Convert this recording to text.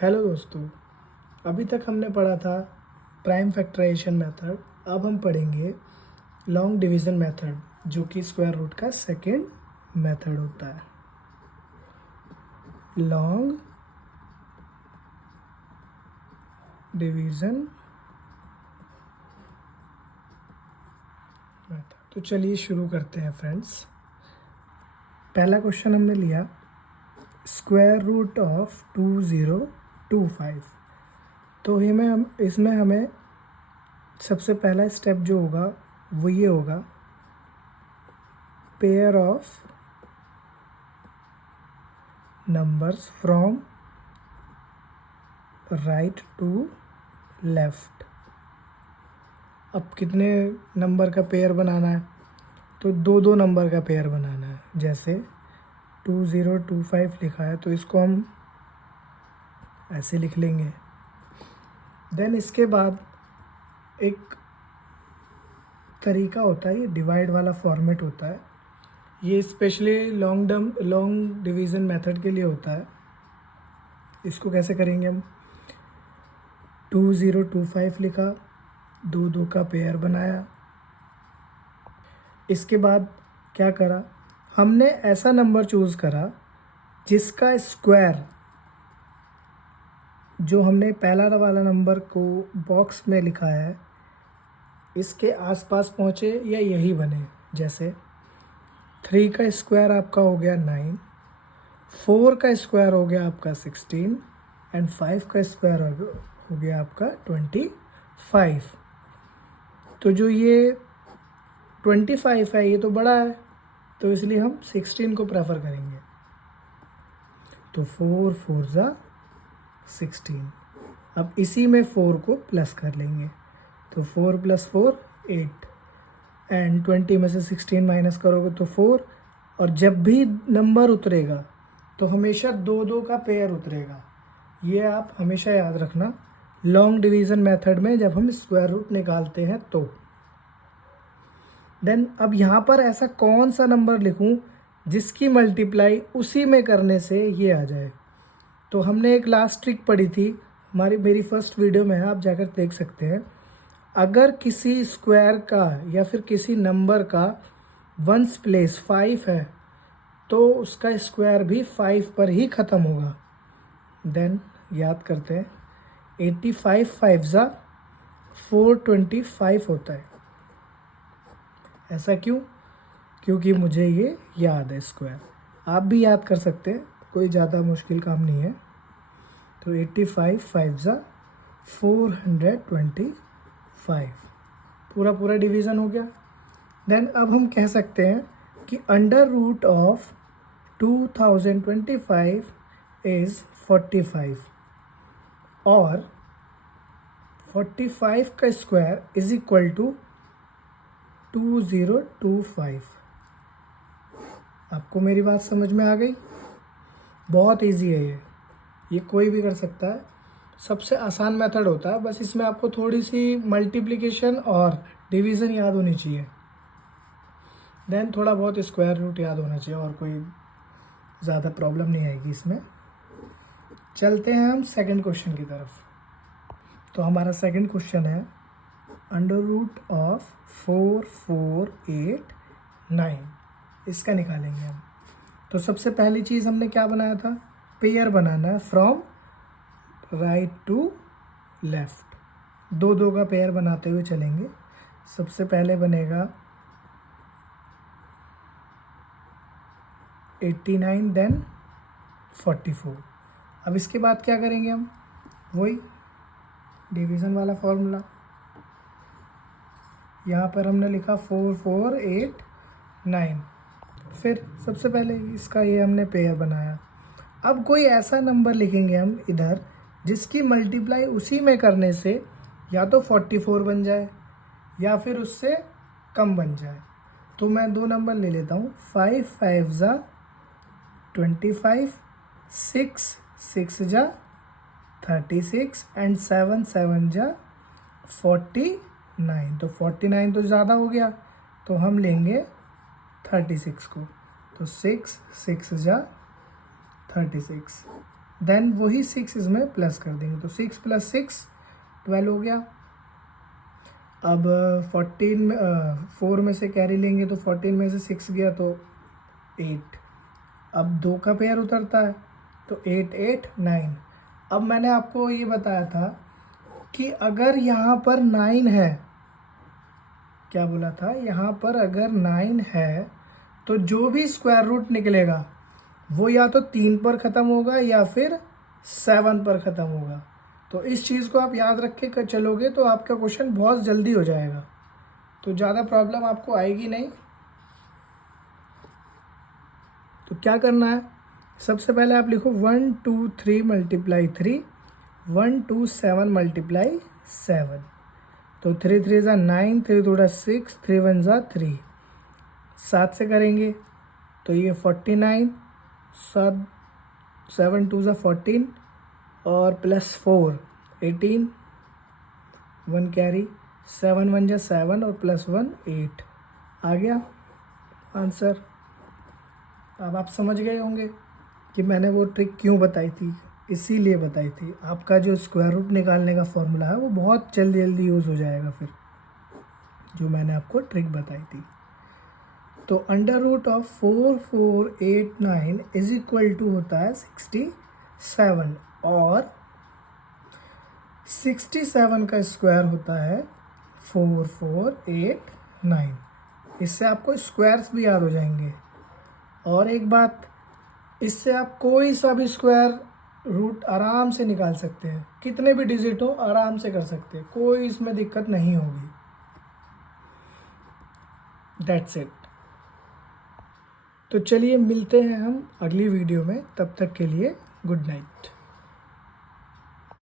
Hello दोस्तों, अभी तक हमने पढ़ा था प्राइम फैक्टराइजेशन मेथड। अब हम पढ़ेंगे लॉन्ग डिवीज़न मेथड, जो कि स्क्वायर रूट का सेकेंड मेथड होता है। Long division method. तो चलिए शुरू करते हैं फ्रेंड्स। पहला क्वेश्चन हमने लिया स्क्वायर रूट ऑफ 2025। तो इसमें हमें सबसे पहला स्टेप जो होगा वो ये होगा, pair of numbers from right to left. अब कितने नंबर का पेयर बनाना है? तो दो दो नंबर का पेयर बनाना है। जैसे 2025 लिखा है तो इसको हम ऐसे लिख लेंगे। देन इसके बाद एक तरीका होता है, ये डिवाइड वाला फॉर्मेट होता है। ये स्पेशली लॉन्ग डिवीज़न मेथड के लिए होता है। इसको कैसे करेंगे हम? 2025 लिखा, दो दो का पेयर बनाया। इसके बाद क्या करा, हमने ऐसा नंबर चूज़ करा जिसका स्क्वायर, जो हमने पहला वाला नंबर को बॉक्स में लिखा है, इसके आसपास पहुँचे या यही बने। जैसे 3 का स्क्वायर आपका हो गया 9, 4 का स्क्वायर हो गया आपका 16 एंड 5 का स्क्वायर हो गया आपका 25। तो जो ये 25 है ये तो बड़ा है, तो इसलिए हम 16 को प्रेफर करेंगे। तो 4 4 ज़ा 16। अब इसी में 4 को प्लस कर लेंगे, तो 4 + 4 8 एंड 20 में से 16 माइनस करोगे तो 4। और जब भी नंबर उतरेगा तो हमेशा दो दो का पेयर उतरेगा। ये आप हमेशा याद रखना लॉन्ग डिवीज़न मेथड में जब हम स्क्वायर रूट निकालते हैं तो। देन अब यहाँ पर ऐसा कौन सा नंबर लिखूँ जिसकी मल्टीप्लाई उसी में करने से ये आ जाए। तो हमने एक लास्ट ट्रिक पढ़ी थी, मेरी फर्स्ट वीडियो में है, आप जाकर देख सकते हैं। अगर किसी स्क्वायर का या फिर किसी नंबर का वंस प्लेस 5 है तो उसका स्क्वायर भी 5 पर ही ख़त्म होगा। देन याद करते हैं, 85 5 ज़ा 425 होता है। ऐसा क्यों? क्योंकि मुझे ये याद है स्क्वायर। आप भी याद कर सकते हैं, कोई ज़्यादा मुश्किल काम नहीं है। तो 85 5 ज़ा 425, पूरा डिवीज़न हो गया। देन अब हम कह सकते हैं कि अंडर रूट ऑफ 2025 इज़ 45 और 45 का स्क्वायर इज इक्वल टू 2025। आपको मेरी बात समझ में आ गई? बहुत इजी है ये कोई भी कर सकता है। सबसे आसान मेथड होता है, बस इसमें आपको थोड़ी सी मल्टीप्लिकेशन और डिवीज़न याद होनी चाहिए। देन थोड़ा बहुत स्क्वायर रूट याद होना चाहिए, और कोई ज़्यादा प्रॉब्लम नहीं आएगी इसमें। चलते हैं हम सेकंड क्वेश्चन की तरफ। तो हमारा सेकंड क्वेश्चन है अंडर रूट ऑफ 4 4 8 9। इसका निकालेंगे हम। तो सबसे पहली चीज़ हमने क्या बनाया था, पेयर बनाना है फ्रॉम राइट टू लेफ्ट। दो दो का पेयर बनाते हुए चलेंगे। सबसे पहले बनेगा 89 देन 44। अब इसके बाद क्या करेंगे हम, वही डिवीज़न वाला फॉर्मूला। यहाँ पर हमने लिखा 4 4 8 9। फिर सबसे पहले इसका ये हमने पेयर बनाया। अब कोई ऐसा नंबर लिखेंगे हम इधर जिसकी मल्टीप्लाई उसी में करने से या तो 44 बन जाए या फिर उससे कम बन जाए। तो मैं दो नंबर ले लेता हूँ, 5 5 ज़ा 25, 6 6 ज़ा 36 एंड 7 7 ज़ा 49। तो 49 तो ज़्यादा हो गया, तो हम लेंगे 36 को। तो 6 6 ज़ा 36। देन वही 6 इसमें प्लस कर देंगे, तो 6 + 6 12 हो गया। अब 14 में 4 में से कैरी लेंगे तो 14 में से 6 गया तो 8। अब 2 का पेयर उतरता है तो 8 8 9। अब मैंने आपको ये बताया था कि अगर यहाँ पर 9 है, क्या बोला था, यहाँ पर अगर 9 है तो जो भी स्क्वायर रूट निकलेगा वो या तो 3 पर ख़त्म होगा या फिर 7 पर ख़त्म होगा। तो इस चीज़ को आप याद रख के चलोगे तो आपका क्वेश्चन बहुत जल्दी हो जाएगा, तो ज़्यादा प्रॉब्लम आपको आएगी नहीं। तो क्या करना है, सबसे पहले आप लिखो 1 2 3 × 3 1 2 7 × 7। तो 3 3 ज़ा 9, 3 2 6, 3 1 ज़ा 3। 7 से करेंगे तो ये 49, 7 2 ज़ा 14 और +4 18, 1 कैरी, 7 1 ज़ा 7 और +1 8। आ गया आंसर। अब आप समझ गए होंगे कि मैंने वो ट्रिक क्यों बताई थी, इसीलिए बताई थी। आपका जो स्क्वायर रूट निकालने का फॉर्मूला है वो बहुत जल्दी जल्दी यूज़ हो जाएगा फिर, जो मैंने आपको ट्रिक बताई थी। तो √4 4 8 9 = होता है 67, और 67 का स्क्वायर होता है 4 4 8 9। इससे आपको स्क्वायर्स भी याद हो जाएंगे। और एक बात, इससे आप कोई सा भी स्क्वायर रूट आराम से निकाल सकते हैं, कितने भी डिजिट हो आराम से कर सकते हैं, कोई इसमें दिक्कत नहीं होगी। That's it. तो चलिए मिलते हैं हम अगली वीडियो में, तब तक के लिए गुड नाइट।